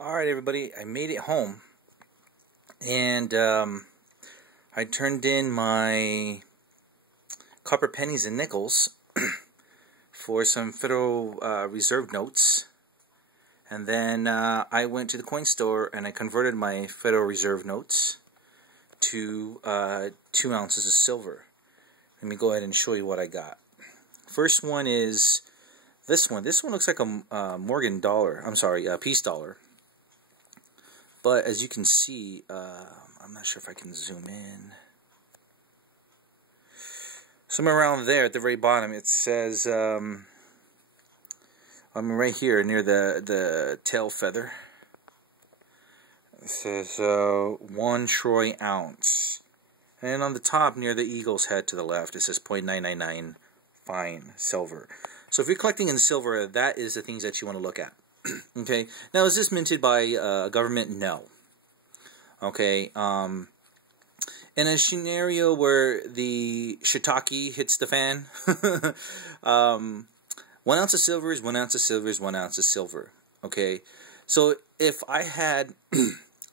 Alright everybody, I made it home, and I turned in my copper pennies and nickels for some Federal Reserve notes, and then I went to the coin store and I converted my Federal Reserve notes to 2 ounces of silver. Let me go ahead and show you what I got. First one is this one. This one looks like a Morgan dollar. I'm sorry, a peace dollar. But as you can see, I'm not sure if I can zoom in. Somewhere around there at the very bottom, it says, I'm right here near the tail feather. It says 1 troy ounce. And on the top, near the eagle's head to the left, it says 0.999 fine silver. So if you're collecting in silver, that is the things that you want to look at. Okay, now is this minted by a government? No. Okay, in a scenario where the shiitake hits the fan, 1 ounce of silver is 1 ounce of silver is 1 ounce of silver. Okay, so if I had,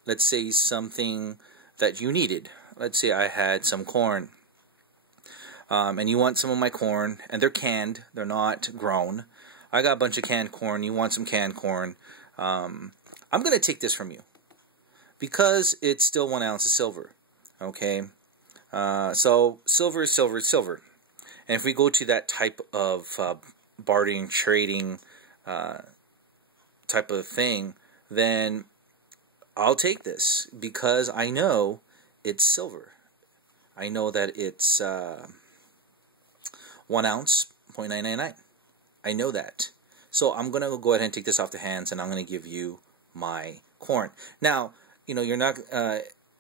let's say, something that you needed, let's say I had some corn, and you want some of my corn, and they're canned, they're not grown. I got a bunch of canned corn. You want some canned corn. I'm going to take this from you because it's still 1 ounce of silver. Okay? So silver is silver is silver. And if we go to that type of bartering, trading type of thing, then I'll take this because I know it's silver. I know that it's 1 ounce, 0.999. I know that. So I'm going to go ahead and take this off the hands, and I'm going to give you my corn. Now, you know, you're not,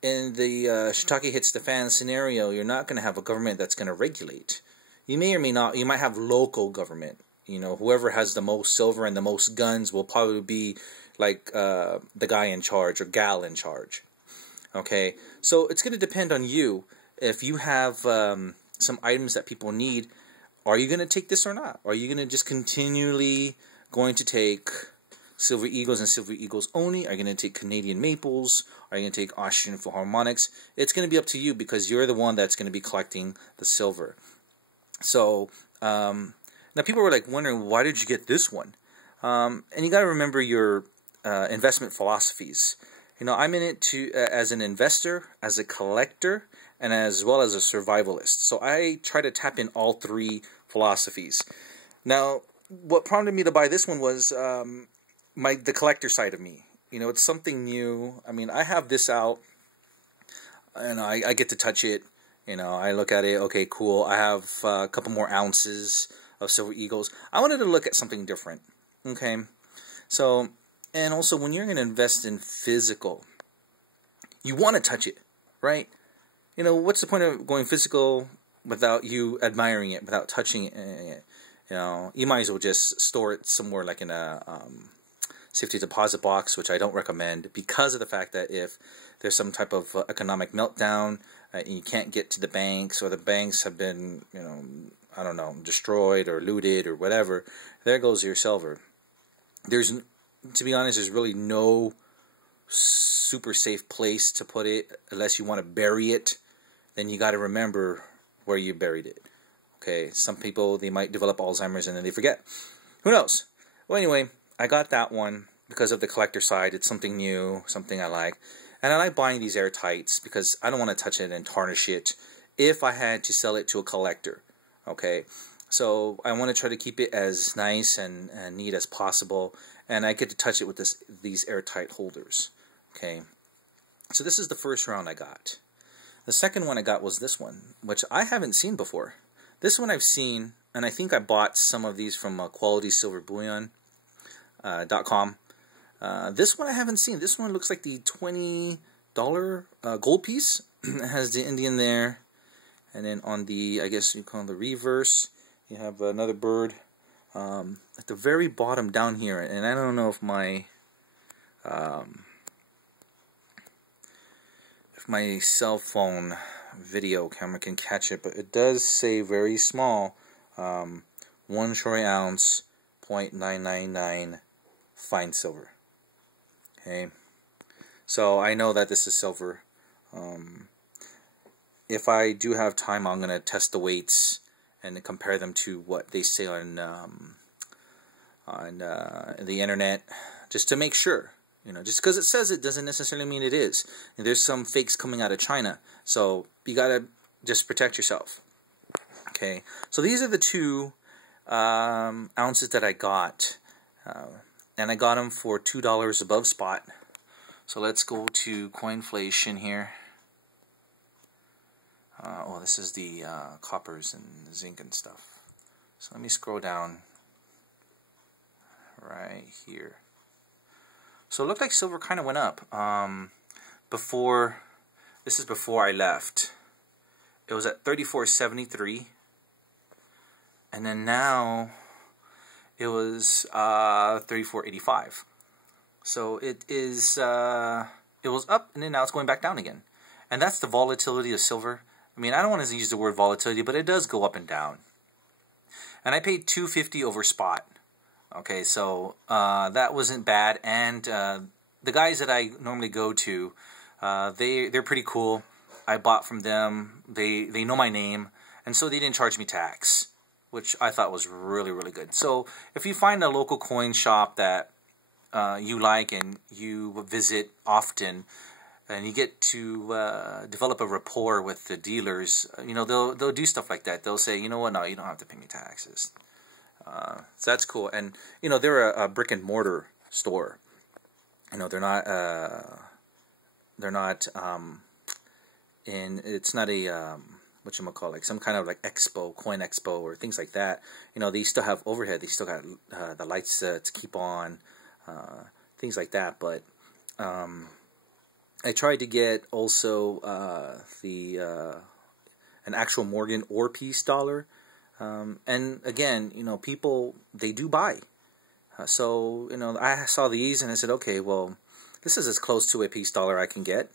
in the shiitake hits the fan scenario, you're not going to have a government that's going to regulate. You may or may not, you might have local government. You know, whoever has the most silver and the most guns will probably be like the guy in charge or gal in charge. Okay, so it's going to depend on you. If you have some items that people need, are you going to take this or not? Are you going to just continually going to take silver eagles and silver eagles only? Are you going to take Canadian maples? Are you going to take Austrian philharmonics? It's going to be up to you because you're the one that's going to be collecting the silver. So now people were like wondering, why did you get this one? And you got to remember your investment philosophies. You know, I'm in it to as an investor, as a collector, and as well as a survivalist. So I try to tap in all three philosophies. Now, what prompted me to buy this one was the collector side of me. You know, it's something new. I mean, I have this out, and I get to touch it. You know, I look at it. Okay, cool. I have a couple more ounces of silver eagles. I wanted to look at something different. Okay, so. And also, when you're going to invest in physical, you want to touch it, right? You know, what's the point of going physical without you admiring it, without touching it? You know, you might as well just store it somewhere like in a safety deposit box, which I don't recommend because of the fact that if there's some type of economic meltdown and you can't get to the banks, or the banks have been, you know, I don't know, destroyed or looted or whatever, there goes your silver. To be honest, there's really no super safe place to put it unless you want to bury it. Then you got to remember where you buried it. Okay, some people, they might develop Alzheimer's and then they forget. Who knows? Well, anyway, I got that one because of the collector side. It's something new, something I like. And I like buying these airtights because I don't want to touch it and tarnish it if I had to sell it to a collector. Okay, so I want to try to keep it as nice and neat as possible. And I get to touch it with these airtight holders. Okay, so this is the first round I got. The second one I got was this one, which I haven't seen before. This one I've seen, and I think I bought some of these from QualitySilverBullion.com. This one I haven't seen. This one looks like the $20 gold piece. It has the Indian there. And then on the, I guess you call it the reverse, you have another bird. At the very bottom down here, and I don't know if my cell phone video camera can catch it, but it does say very small, 1 troy ounce, 0.999 fine silver. Okay, so I know that this is silver. If I do have time, I'm going to test the weights and compare them to what they say on the internet, just to make sure. You know, just because it says it doesn't necessarily mean it is. And there's some fakes coming out of China, so you gotta just protect yourself. Okay, so these are the 2 ounces that I got, and I got them for $2 above spot. So let's go to Coinflation here. Oh, this is the coppers and zinc and stuff. So let me scroll down right here. So it looked like silver kind of went up. This is before I left. It was at 34.73, and then now it was 34.85. So it is it was up, and then now it's going back down again. And that's the volatility of silver. I mean, I don't want to use the word volatility, but it does go up and down. And I paid $2.50 over spot. Okay, so that wasn't bad. And the guys that I normally go to, they're pretty cool. I bought from them. They know my name, and so they didn't charge me tax, which I thought was really, really good. So if you find a local coin shop that you like and you visit often, and you get to develop a rapport with the dealers, you know, they'll do stuff like that. They'll say, you know what, no, you don't have to pay me taxes. So that's cool. And you know, they're a brick and mortar store. You know, they're not it's not a whatchamacallit, like some kind of like expo, coin expo or things like that. You know, they still have overhead. They still got the lights to keep on, things like that. But I tried to get also an actual Morgan or piece dollar. And again, you know, people, they do buy. So, you know, I saw these and I said, okay, well, this is as close to a piece dollar I can get.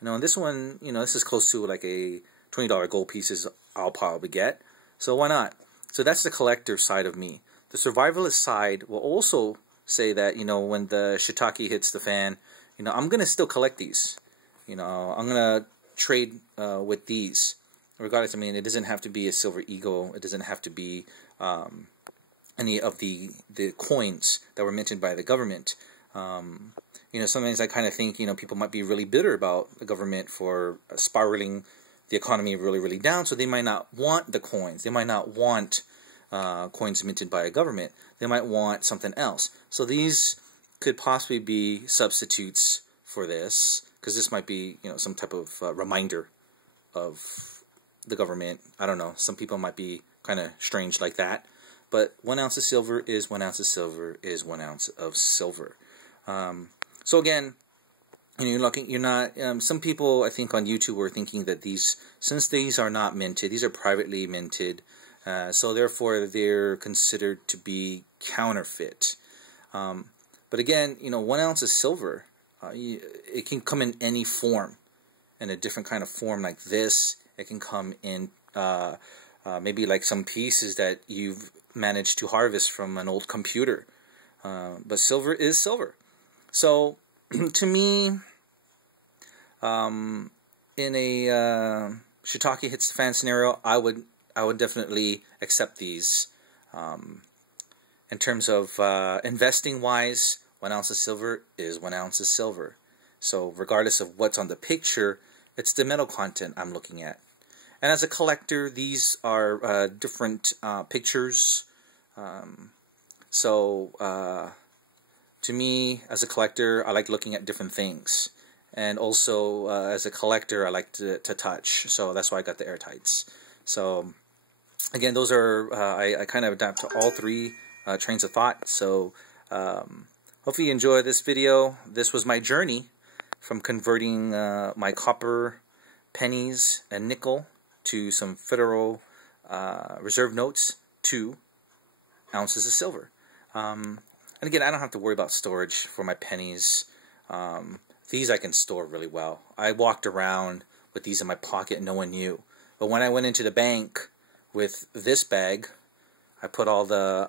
You know, and this one, you know, this is close to like a $20 gold pieces I'll probably get. So why not? So that's the collector side of me. The survivalist side will also say that, you know, when the shiitake hits the fan, you know, I'm going to still collect these. You know, I'm going to trade with these. Regardless, I mean, it doesn't have to be a silver eagle. It doesn't have to be any of the coins that were minted by the government. You know, sometimes I kind of think, you know, people might be really bitter about the government for spiraling the economy really, really down, so they might not want the coins. They might not want coins minted by a government. They might want something else. So these could possibly be substitutes for this, because this might be, you know, some type of reminder of the government. I don't know. Some people might be kind of strange like that. But 1 ounce of silver is 1 ounce of silver is 1 ounce of silver. So again, you know, you're not. Some people, I think, on YouTube were thinking that since these are not minted, these are privately minted, so therefore they're considered to be counterfeit. But again, you know, 1 ounce of silver, it can come in any form, in a different kind of form like this. It can come in maybe like some pieces that you've managed to harvest from an old computer. But silver is silver. So to me, in a shiitake hits the fan scenario, I would definitely accept these. In terms of investing wise, 1 ounce of silver is 1 ounce of silver. So regardless of what's on the picture, it's the metal content I'm looking at. And as a collector, these are different pictures. To me, as a collector, I like looking at different things. And also, as a collector, I like to touch. So that's why I got the airtights. So, again, those are, I kind of adapt to all three trains of thought. So, hopefully you enjoy this video. This was my journey from converting my copper, pennies, and nickel to some Federal Reserve notes to ounces of silver. And again, I don't have to worry about storage for my pennies. These I can store really well. I walked around with these in my pocket and no one knew. But when I went into the bank with this bag, I put all the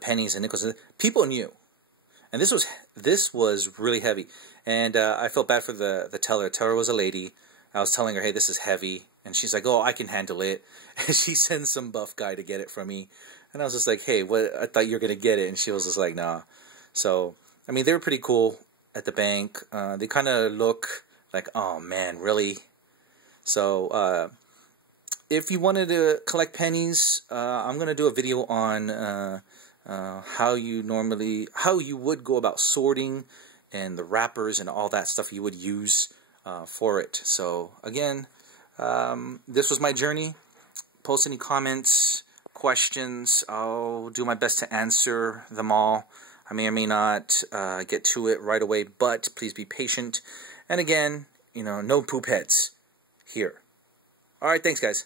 pennies and nickels in. People knew. And this was really heavy, and I felt bad for the teller. Teller was a lady. I was telling her, hey, this is heavy, and she's like, oh, I can handle it. And she sends some buff guy to get it from me, and I was just like, hey, what? I thought you were gonna get it, and she was just like, nah. So I mean, they were pretty cool at the bank. They kind of look like, oh man, really? So if you wanted to collect pennies, I'm gonna do a video on how you would go about sorting and the wrappers and all that stuff you would use for it. So again, this was my journey. Post any comments, questions. I'll do my best to answer them all. I may or may not get to it right away, but please be patient. And again, no poop heads here. All right, thanks, guys.